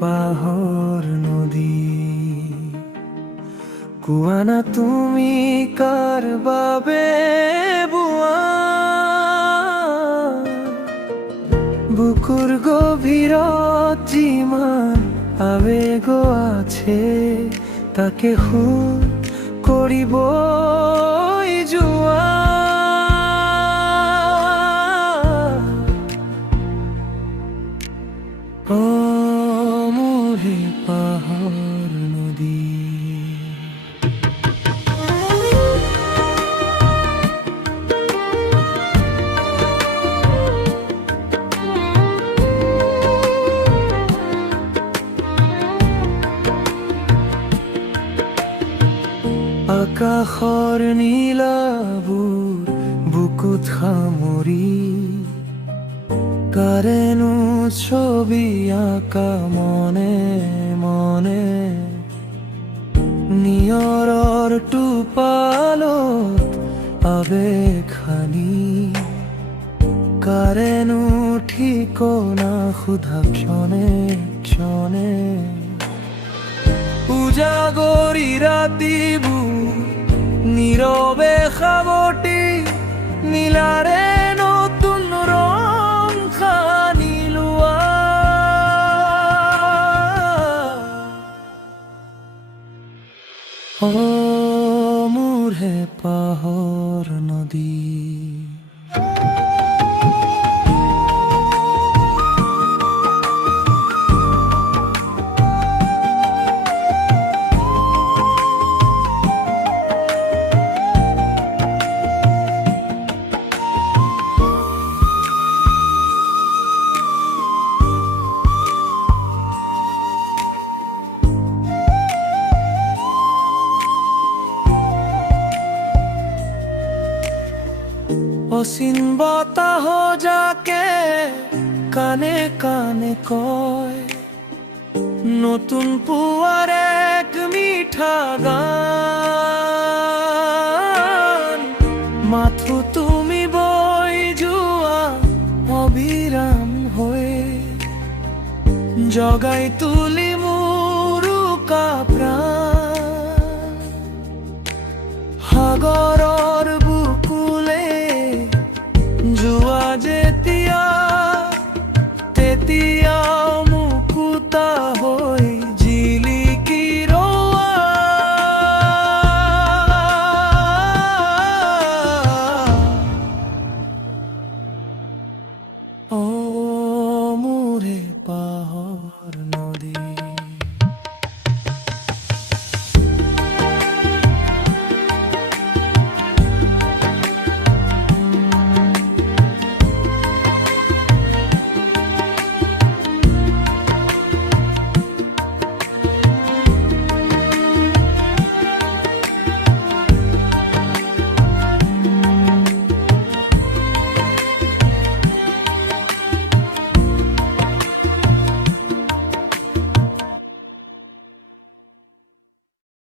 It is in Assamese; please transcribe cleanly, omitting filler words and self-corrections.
পাহর নদী। কুয়ানা তুমি কার বাবে বুয়া, বুকুর গভীরত যিমান আবেগ আছে, তাকে হুল করিব জুয়া। ও মোরে পাহাড় নদী। আকাশৰ নীলাবোৰ বুকুত সামৰি, কাৰেনো ছবি আঁকা মনে মনে। নিয়ৰৰ টোপালত আবেগ সানি, কাৰেনো ঠিকনা সোধা ক্ষণে ক্ষণে। উজাগৰি ৰাতিবোৰ নীৰৱে সাৱটি, নীলাৰে নতুন ৰং সানি লোৱা। ও মোৰে পাহৰ নদী। অচিন বতাহ যাকে কানে কানে কয়, নতুন পুৱাৰ এক মিঠা গান। মাথো তুমি বৈ যোৱা অবিৰাম হৈ, জগাই তুলি মোৰ উকা প্ৰাণ। সাগৰৰ বুকুলে যোৱা যেতিয়া, তেতিয়াও মুকুতা হৈ জিলিকি ৰৱা। ও